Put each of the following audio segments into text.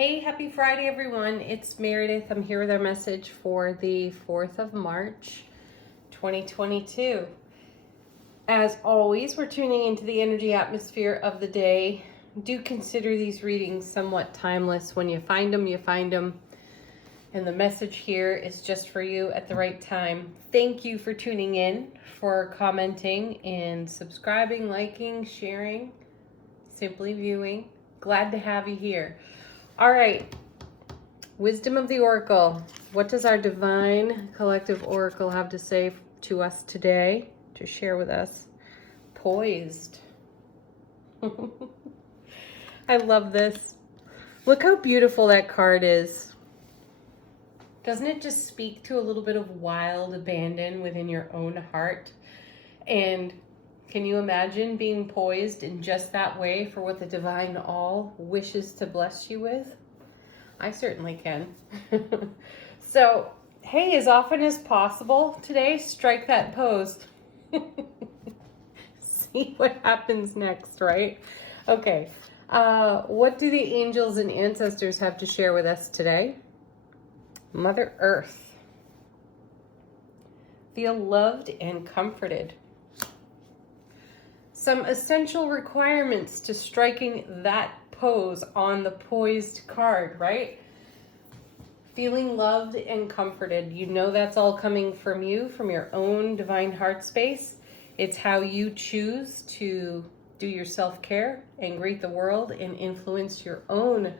Hey, happy Friday, everyone. It's Meredith. I'm here with our message for the 4th of March, 2022. As always, we're tuning into the energy atmosphere of the day. Do consider these readings somewhat timeless. When you find them, you find them. And the message here is just for you at the right time. Thank you for tuning in, for commenting and subscribing, liking, sharing, simply viewing. Glad to have you here. All right, wisdom of the oracle. What does our divine collective oracle have to say to us today, to share with us? Poised. I love this. Look how beautiful that card is. Doesn't it just speak to a little bit of wild abandon within your own heart? And can you imagine being poised in just that way for what the divine all wishes to bless you with? I certainly can. So, hey, as often as possible today, strike that pose. See what happens next, right? Okay. What do the angels and ancestors have to share with us today? Mother Earth. Feel loved and comforted. Some essential requirements to striking that pose on the Poised card, right? Feeling loved and comforted. You know that's all coming from you, from your own divine heart space. It's how you choose to do your self-care and greet the world and influence your own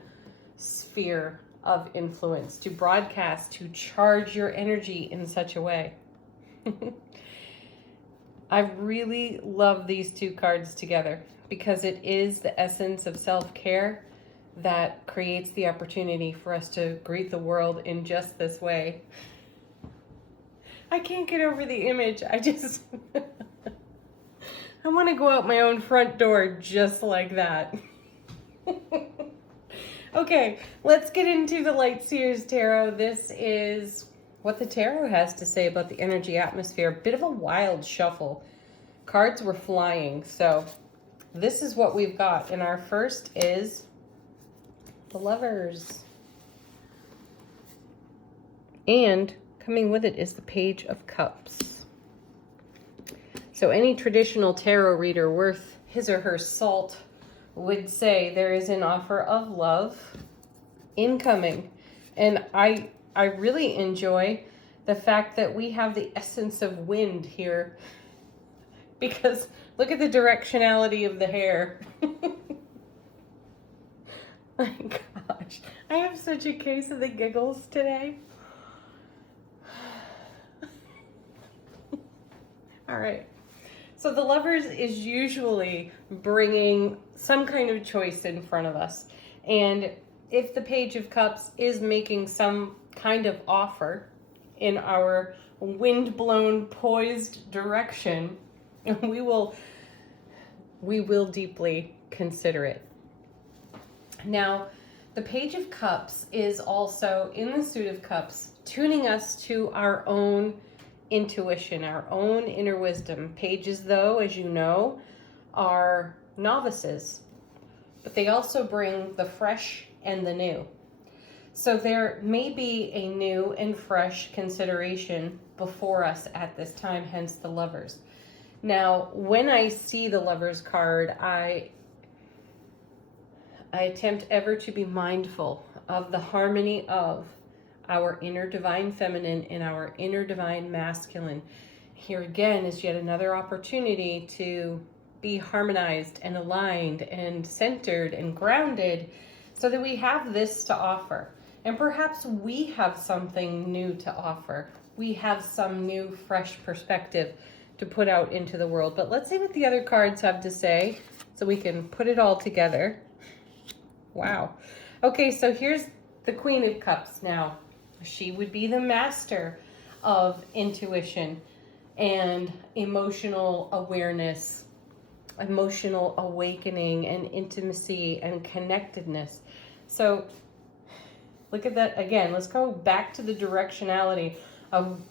sphere of influence, to broadcast, to charge your energy in such a way. I really love these two cards together because it is the essence of self-care that creates the opportunity for us to greet the world in just this way. I can't get over the image. I want to go out my own front door just like that. Okay, let's get into the Light Seers Tarot. This is what the tarot has to say about the energy atmosphere. A bit of a wild shuffle. Cards were flying, so this is what we've got. And our first is the Lovers. And coming with it is the Page of Cups. So any traditional tarot reader worth his or her salt would say there is an offer of love incoming. And I really enjoy the fact that we have the essence of wind here, because look at the directionality of the hair. My gosh, I have such a case of the giggles today. All right. So the Lovers is usually bringing some kind of choice in front of us. And if the Page of Cups is making some kind of offer in our wind-blown, poised direction, we will deeply consider it. Now, the Page of Cups is also in the Suit of Cups, tuning us to our own intuition, our own inner wisdom. Pages, though, as you know, are novices, but they also bring the fresh and the new. So there may be a new and fresh consideration before us at this time, hence the Lovers. Now, when I see the Lovers card, I attempt ever to be mindful of the harmony of our inner divine feminine and our inner divine masculine. Here again is yet another opportunity to be harmonized and aligned and centered and grounded so that we have this to offer. And perhaps we have something new to offer. We have some new, fresh perspective to put out into the world. But let's see what the other cards have to say so we can put it all together. Wow. Okay, so here's the Queen of Cups now. She would be the master of intuition and emotional awareness, emotional awakening and intimacy and connectedness. So look at that again. Let's go back to the directionality of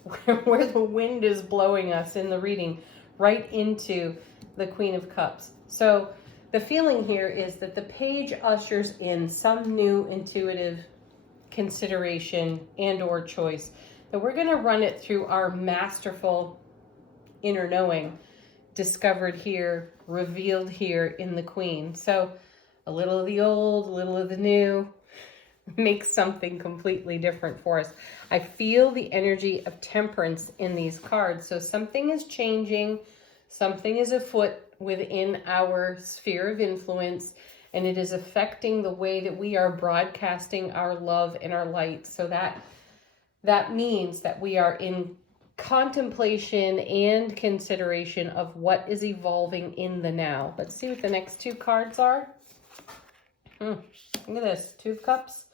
where the wind is blowing us in the reading, right into the Queen of Cups. So the feeling here is that the page ushers in some new intuitive consideration and or choice, that we're going to run it through our masterful inner knowing, discovered here, revealed here in the Queen. So a little of the old, a little of the new makes something completely different for us. I feel the energy of temperance in these cards. So something is changing, something is afoot within our sphere of influence, and it is affecting the way that we are broadcasting our love and our light. So that means that we are in contemplation and consideration of what is evolving in the now. Let's see what the next two cards are. Look at this, Two of Cups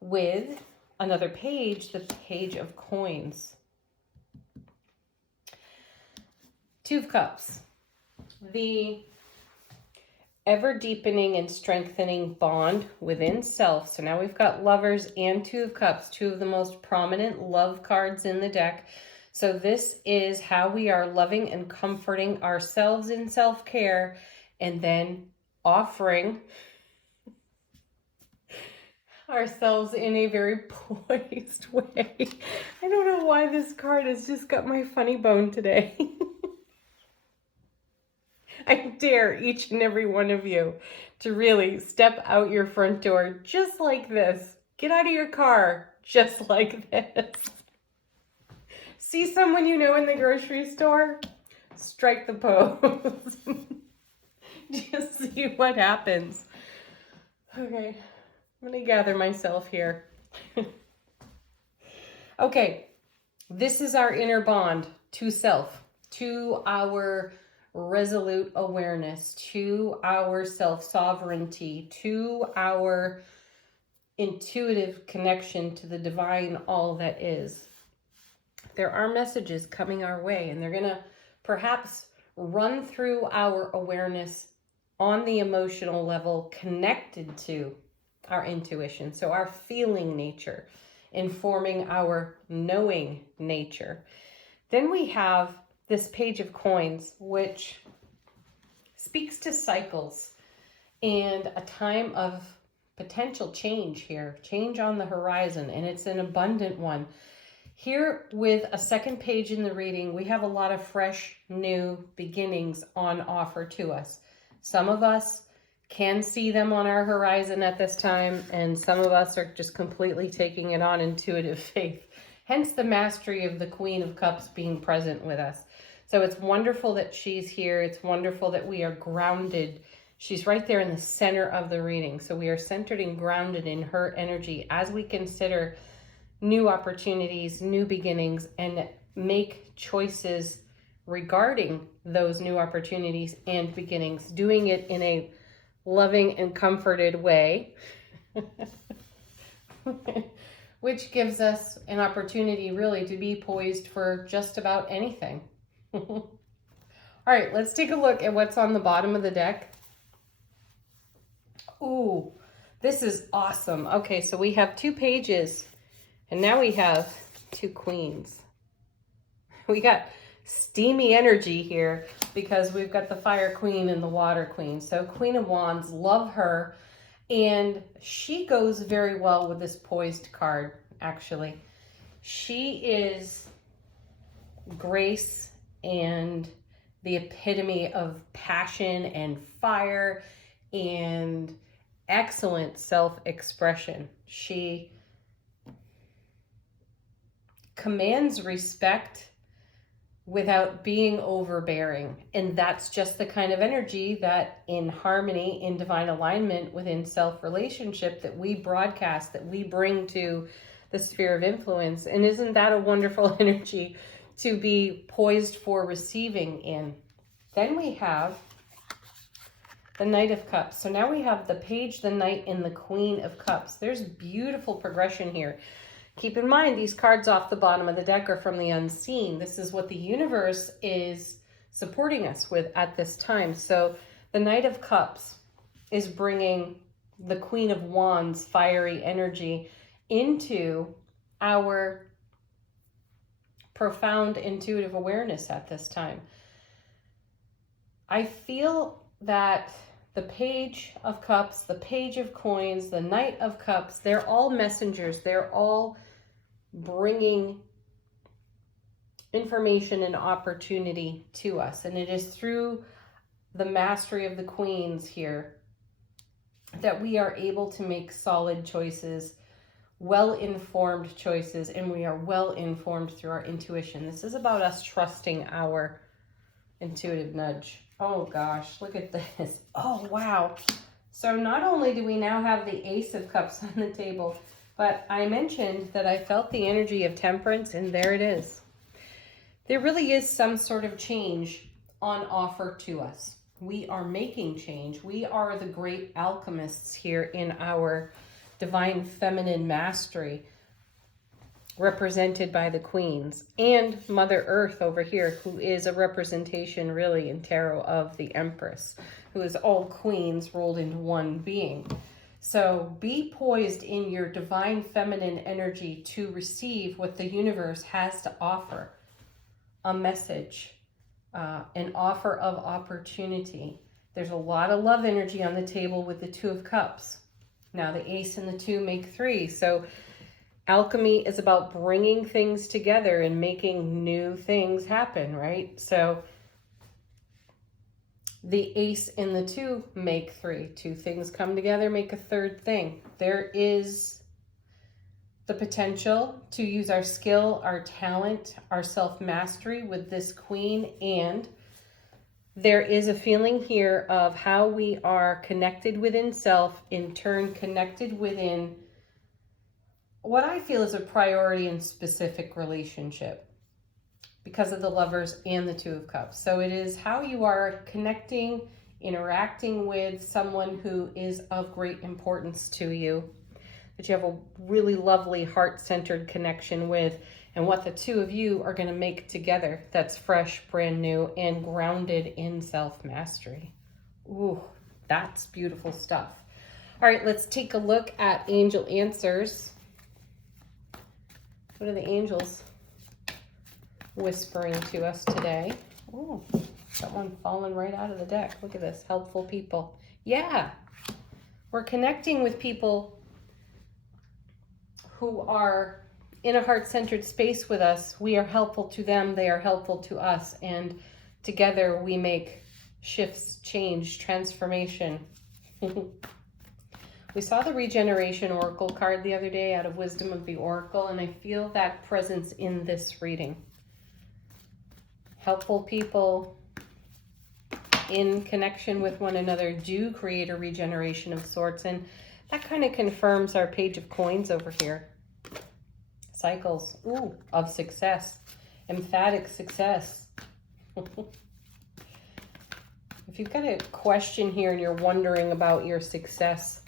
with another page, the Page of Coins. Two of Cups, the ever deepening and strengthening bond within self. So now we've got Lovers and Two of Cups, two of the most prominent love cards in the deck. So this is how we are loving and comforting ourselves in self-care, and then offering ourselves in a very poised way. I don't know why this card has just got my funny bone today. I dare each and every one of you to really step out your front door just like this. Get out of your car just like this. See someone you know in the grocery store? Strike the pose. Just see what happens. Okay, I'm going to gather myself here. Okay, this is our inner bond to self, to our resolute awareness, to our self-sovereignty, to our intuitive connection to the divine all that is. There are messages coming our way, and they're going to perhaps run through our awareness on the emotional level connected to our intuition. So our feeling nature informing our knowing nature. Then we have this Page of Coins, which speaks to cycles and a time of potential change here, change on the horizon, and it's an abundant one. Here with a second page in the reading, we have a lot of fresh, new beginnings on offer to us. Some of us can see them on our horizon at this time, and some of us are just completely taking it on intuitive faith. Hence the mastery of the Queen of Cups being present with us. So it's wonderful that she's here. It's wonderful that we are grounded. She's right there in the center of the reading. So we are centered and grounded in her energy as we consider new opportunities, new beginnings, and make choices regarding those new opportunities and beginnings, doing it in a loving and comforted way, which gives us an opportunity really to be poised for just about anything. All right, let's take a look at what's on the bottom of the deck. Ooh, this is awesome. Okay, so we have two pages, and now we have two queens. We got steamy energy here because we've got the Fire Queen and the Water Queen. So Queen of Wands, love her. And she goes very well with this Poised card, actually. She is grace and the epitome of passion and fire and excellent self-expression. She commands respect without being overbearing. And that's just the kind of energy that in harmony, in divine alignment within self-relationship that we broadcast, that we bring to the sphere of influence. And isn't that a wonderful energy to be poised for receiving in? Then we have the Knight of Cups. So now we have the Page, the Knight, and the Queen of Cups. There's beautiful progression here. Keep in mind, these cards off the bottom of the deck are from the unseen. This is what the universe is supporting us with at this time. So the Knight of Cups is bringing the Queen of Wands fiery energy into our profound intuitive awareness at this time. I feel that the Page of Cups, the Page of Coins, the Knight of Cups, they're all messengers. They're all bringing information and opportunity to us. And it is through the mastery of the Queens here that we are able to make solid choices, well-informed choices, and we are well-informed through our intuition. This is about us trusting our intuitive nudge. Oh gosh, look at this. Oh wow. So not only do we now have the Ace of Cups on the table, but I mentioned that I felt the energy of Temperance, and there it is. There really is some sort of change on offer to us. We are making change. We are the great alchemists here in our divine feminine mastery, represented by the Queens, and Mother Earth over here, who is a representation really in tarot of the Empress, who is all queens rolled into one being. So be poised in your divine feminine energy to receive what the universe has to offer. A message, an offer of opportunity. There's a lot of love energy on the table with the Two of Cups. Now the Ace and the Two make three. So alchemy is about bringing things together and making new things happen, right? So the Ace and the Two make three. Two things come together, make a third thing. There is the potential to use our skill, our talent, our self-mastery with this Queen, and there is a feeling here of how we are connected within self, in turn connected within what I feel is a priority and specific relationship because of the Lovers and the Two of Cups. So it is how you are connecting, interacting with someone who is of great importance to you, that you have a really lovely heart-centered connection with, and what the two of you are going to make together that's fresh, brand new, and grounded in self-mastery. Ooh, that's beautiful stuff. All right, let's take a look at angel answers. What are the angels whispering to us today? Ooh, someone falling right out of the deck. Look at this, helpful people. Yeah, we're connecting with people who are in a heart-centered space with us. We are helpful to them, they are helpful to us, and together we make shifts, change, transformation. We saw the Regeneration Oracle card the other day out of Wisdom of the Oracle, and I feel that presence in this reading. Helpful people in connection with one another do create a regeneration of sorts, and that kind of confirms our Page of Coins over here. Cycles, ooh, of success, emphatic success. If you've got a question here and you're wondering about your success,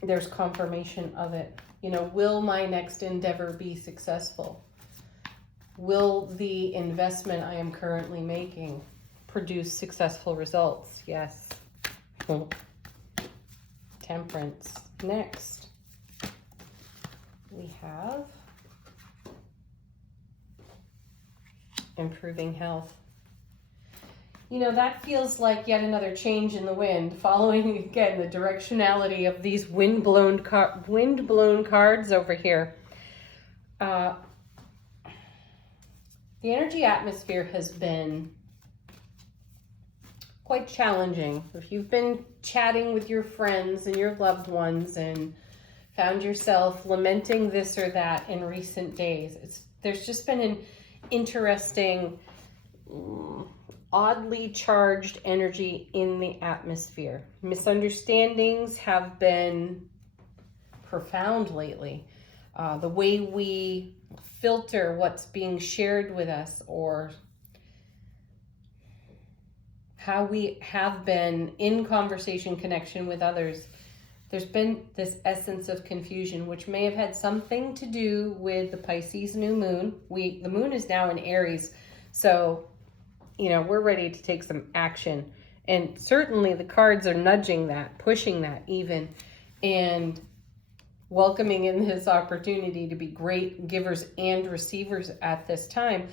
there's confirmation of it. You know, will my next endeavor be successful? Will the investment I am currently making produce successful results? Yes. Temperance. Next, we have improving health. You know, that feels like yet another change in the wind, following again the directionality of these wind-blown cards over here. The energy atmosphere has been quite challenging. If you've been chatting with your friends and your loved ones and found yourself lamenting this or that in recent days, there's just been an interesting, oddly charged energy in the atmosphere. Misunderstandings have been profound lately. The way we filter what's being shared with us, or how we have been in conversation, connection with others, there's been this essence of confusion, which may have had something to do with the Pisces new moon. The moon is now in Aries, so you know, we're ready to take some action. And certainly the cards are nudging that, pushing that even, and welcoming in this opportunity to be great givers and receivers at this time.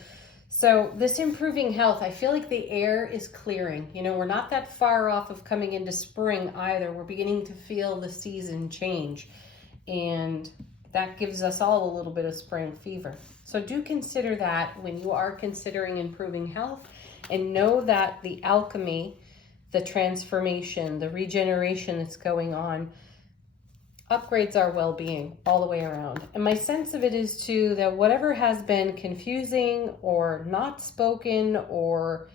So this improving health, I feel like the air is clearing. You know, we're not that far off of coming into spring either. We're beginning to feel the season change. And that gives us all a little bit of spring fever. So do consider that when you are considering improving health, and know that the alchemy, the transformation, the regeneration that's going on upgrades our well-being all the way around. And my sense of it is too that whatever has been confusing or not spoken or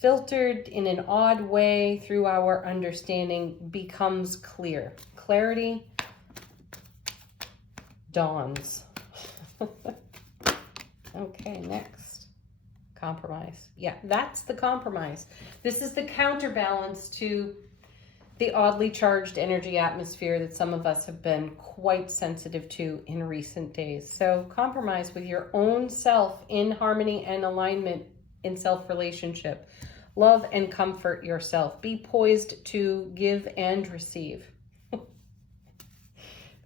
filtered in an odd way through our understanding becomes clear. Clarity dawns. Okay, next. Compromise. Yeah, that's the compromise. This is the counterbalance to the oddly charged energy atmosphere that some of us have been quite sensitive to in recent days. So compromise with your own self in harmony and alignment in self-relationship. Love and comfort yourself. Be poised to give and receive.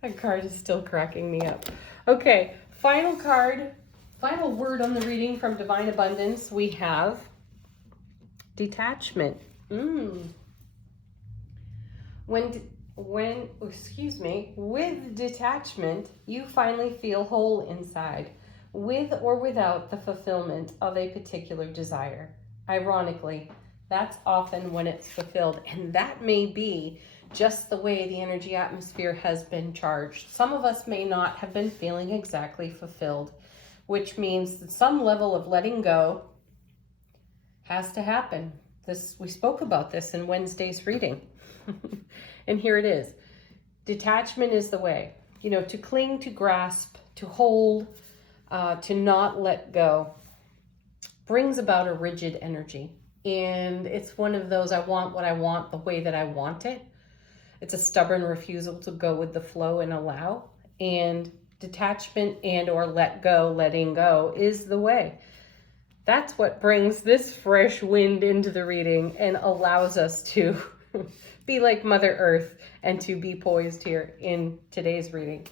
That card is still cracking me up. Okay, final card, final word on the reading from Divine Abundance. We have detachment. With detachment, you finally feel whole inside, with or without the fulfillment of a particular desire. Ironically, that's often when it's fulfilled, and that may be just the way the energy atmosphere has been charged. Some of us may not have been feeling exactly fulfilled, which means that some level of letting go has to happen. We spoke about this in Wednesday's reading. And here it is. Detachment is the way. You know, to cling, to grasp, to hold, to not let go brings about a rigid energy. And it's one of those, I want what I want the way that I want it. It's a stubborn refusal to go with the flow and allow. And detachment and or letting go is the way. That's what brings this fresh wind into the reading and allows us to be like Mother Earth and to be poised here in today's reading.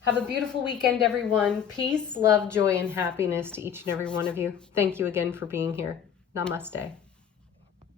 Have a beautiful weekend, everyone. Peace, love, joy, and happiness to each and every one of you. Thank you again for being here. Namaste.